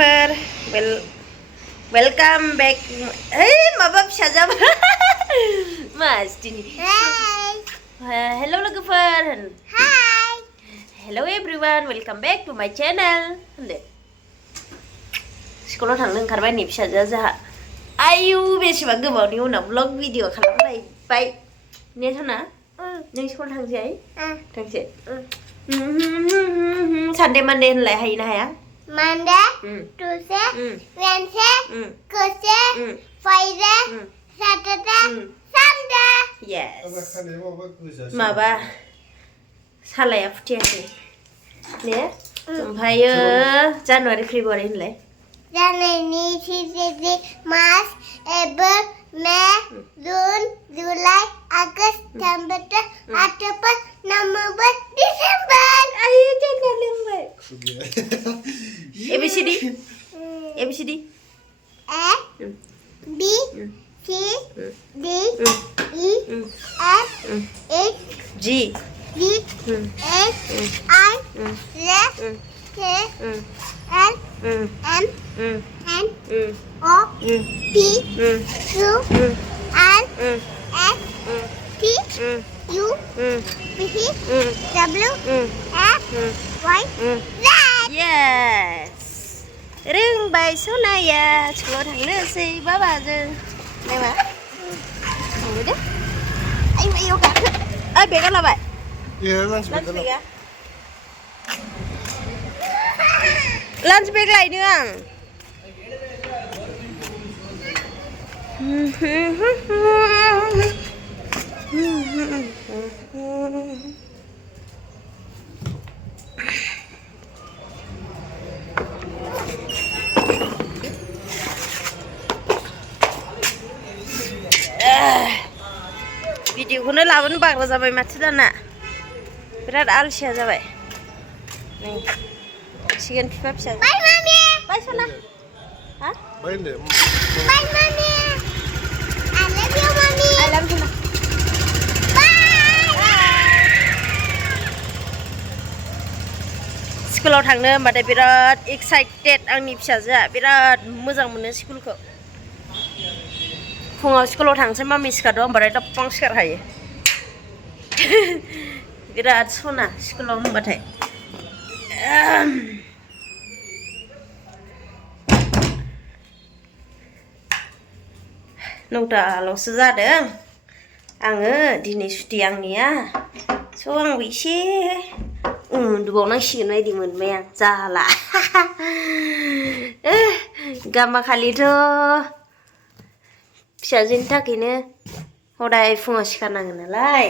लोगोफोर welcome back माबा फिसा जाबाय हेलो लोगोफोर hello everyone welcome back to my channel होनदो स्कुलाव थांनो ओंखारबाय नै फिसाजोआ जोंहा आयु बेसेबां गोबावनि उनाव ब्लग भिडिअ खालामलायबाय ने सना नों स्कुल थांसै थांसै सानडे मानडे होनलाय हायो ना हाया Monday, Tuesday, Wednesday, Thursday, Friday, Saturday, Sunday. Yes. माबा सालाया फुथियाखै ने ओमफ्रायो जानुवारि फेब्रुवारि होनलाय January, February, March, April, May, June, July, August, September, October, November, December. Ayo jangan lembar. ABCD. ABCD. A, B, C, D, E, F, H, G, G, H, I, J, K, L, M, N, O, P, Q, R, S, T, U, V, W, X, Y, Z. Yes. रोंबाय सनाया स्कुलाव थांनोसै बाबाजों नायमा थांबाय दे आयौ आयौ गाखो बेगा लाबाय लान्च बेग लायनो आं भिडिअखौनो लाबोनो बाग्रा जाबाय माथो दाना बिराद आलसिया जाबाय नै सिगोन फिफा फिसा Bye, Mommy. बाय सना हा Bye, Mom. Bye, Mommy. I love you, Mommy. I love you स्कुलाव थांनो होनबाथाय बिराद एक्साइटेड आंनि फिसाजोआ बिराद मोजां मोनो स्कुलखौ फुङाव स्कुलाव थांसै मामि सिखारदो होनबाथाय दबफां सिखारखायो बिराद सना स्कुलाव होनबाथाय नौथाल'सो जादों आङो दिनै सुटि आंनिया स' आंबो एसे उन्दुबावनांसिगोन बायदि मोनबाय आं जाला गामाखालिथ' फिसाजोनि थाखायनो हदाय फुङाव सिखारनांगोन नालाय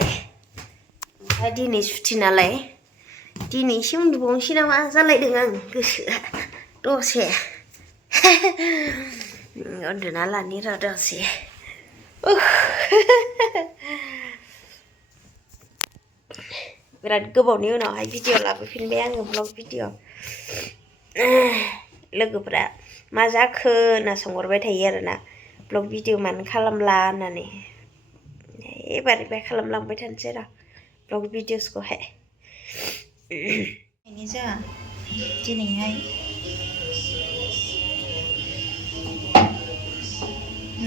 ओमफ्राय दिनै सुटि नालाय दिनै एसे उन्दुबावनोसै नामा जालायदों आं गोसोआ दसे उन्दुना लानि र' दसे बिराद गोबावनि उनावहाय भिडिअ लाबोफिनबाय आङो ब्लग भिडिअ लोगोफ्रा मा जाखो होनना सोंहरबाय थायो आरोना ब्लग भिडिअ मानो खालामला होननानै एबार खालामलांबाय थानोसै र' ब्लग भिडिअसखौहाय जोंहा दिनैहाय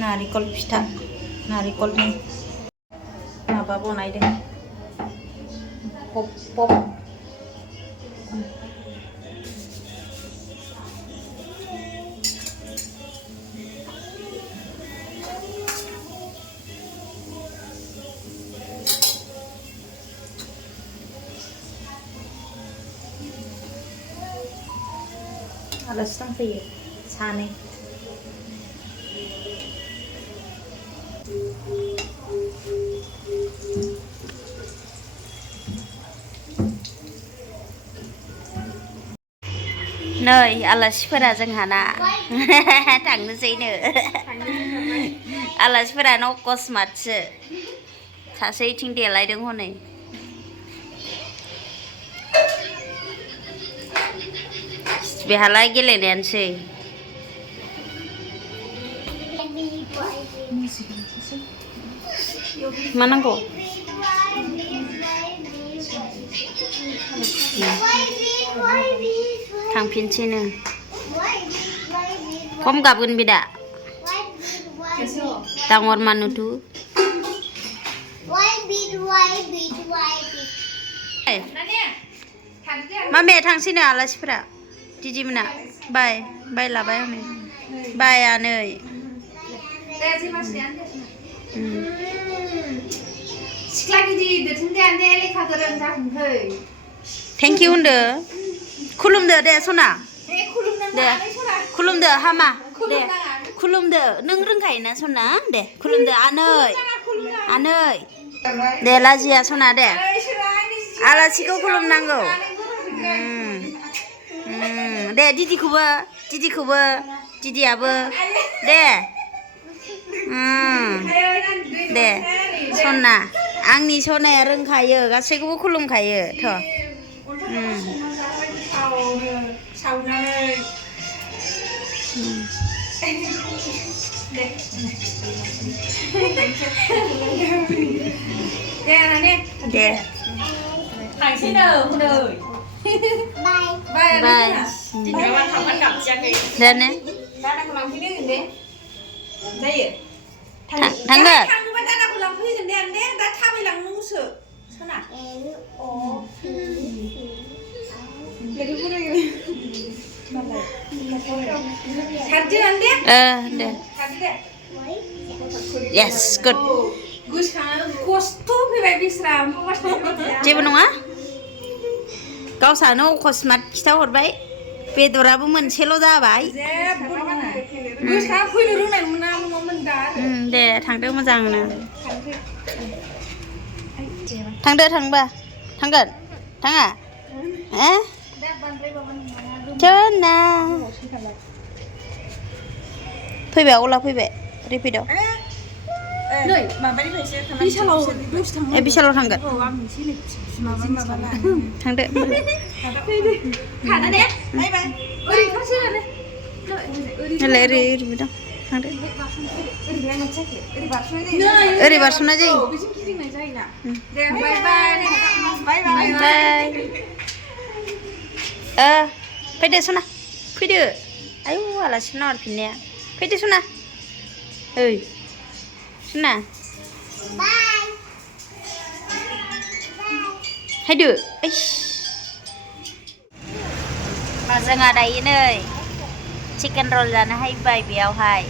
नारिखल फिथा नारिखलनि माबा बनायदों पप पप आलासि दंफैयो सानै नै आलासिफोरा जोंहाना थांनोसैनो आलासिफोरानो अकस्मातसो सासे इथिं देलायदों हनै बेहालाय गेलेनायानोसै मा नांगौ थांफिनसैनो Kom gabun bida. Tangor manutu. Why beat? Mame थांसैनो आलासिफोरा दिदिमोना बाय लाबाय हनै बायानै सिख्ला गिदिरजों दे आनदे लेखा गोरों जाथोंखै थेंक इउ होनदो खुलुमदो दे सना दे खुलुमदो हामा दे खुलुमदो नों रोंखायोना सना दे खुलुमदो आनै दे लाजिया सना दे आलासिखौ खुलुमनांगौ दे दिदिखौबो दिदियाबो दे सना आंनि सनाया रोंखायो गासैखौबो खुलुमखायो थ' दे थांसैनो हनै बाय दानो दादाखौ लांफैनो दे जायो थांगोन थाङोबा दादाखौ लांफैगोन दे आनदे दा थाबायलांनांगौसो सना खारदो आनदे दे yes good गोसोखाङो खस्थ' फैबाय बिस्रा जेबो नङा गावसानो अकस्मात खिथाहरबाय बेदराबो मोनसेल' जाबाय जेबो नङा गोसोखाङो फैनो रोंनाय नङामोन दा दे थांदो मोजांनो थांदो थांबा थांगोन थाङा tuna फैबाय अला फैबाय रिपिटआव नै माबानिफ्रायसो बिशालाव दसे थांनो बिशालाव थांगोन औ आं एसे माबा थांदो थाना दे बाय बाय ओरै फारसे थादो ओरै दं थांदो ओरै बारस'नाय जायो बिथिं गिदिंनाय जायोना दे बाय बाय फैदो सना फैदो आयौ आलासि नाहरफिननाया फैदो सना ओइ सना फैदो जोंहा दायो नै चिकेन रल जानो हायबाय बेयावहाय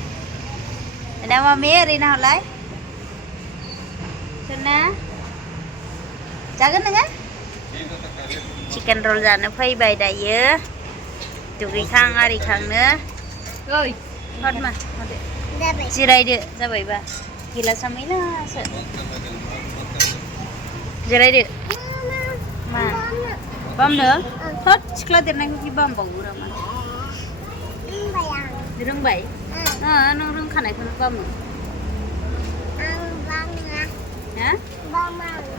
दा मामे ओरैनो हरलाय सना जागोन नोङो चिकेन रल जानो फैबाय दायो दुगैखां आरिखांनो हरमा जिरायदो जाबायबा गिलासा मैलासो जिरायदो मा बामनो थोद सिख्ला देरनायखौ कि बामबावो नामा रोंबाय नों रोंखानायखौनो बामो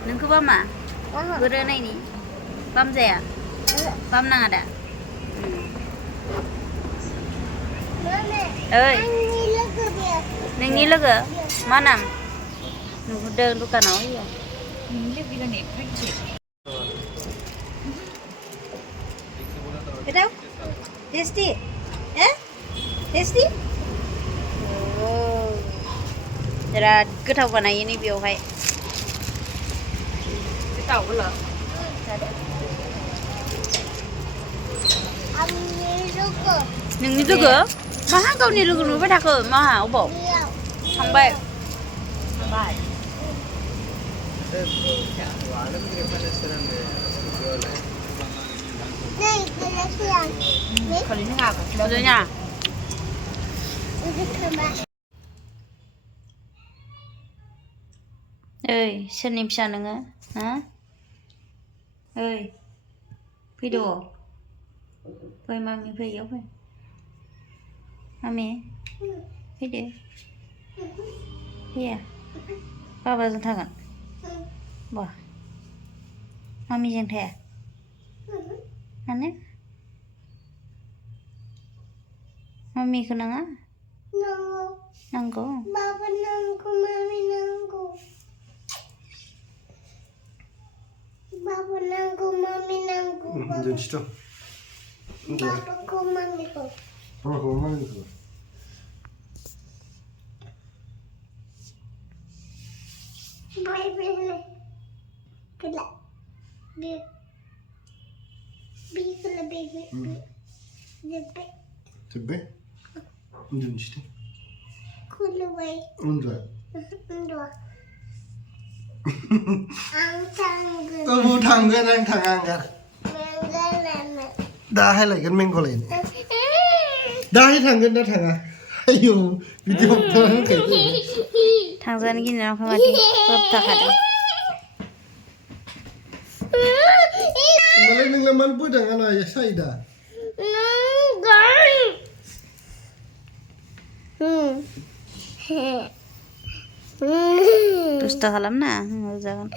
नोंखौ बामा बोरो नायनि बाम जाया बाम नाङा दा ओइ नोंनि लोगो मा नाम नुहुरदों दखानाव होयो बेटाव टेस्टी टेस्टी बिराद गोथाव बानायो नै बेयावहाय गोथाव हेल' नोंनि लोगो माहा गावनि लोगो नुबाय थाखो माहा अबाव थांबाय ओइ सोरनि फिसा नोङो हा ओइ फैद' फै मामि फै इयाव फै मामि फैदो फैया बाबाजों थागोन बा मामिजों थाया मानो मामिखौ नाङा नांगौ बाबा नांगौ मामि नांगौ बाबा नांगौ मामि नांगौ Jadi tu. बाबाखौ मामिखौ Bapak kau mana tu? Tabai. Unden işte. Kulubay. Unda. Undwa. Ang tangan. Bu tangan ang tangan. Manggalan. Dah hai lạiกันเมงก็เลยได้ให้ทางกันนะทางอ่ะให้อยู่วิดีโอทางเกิด Thangzan gini na kamati. Babta ka daw. มาเล่นนึงแล้วมันพูดอย่างอะไรใช่ด่า Nanggar. Tusta kalam na. Jangan.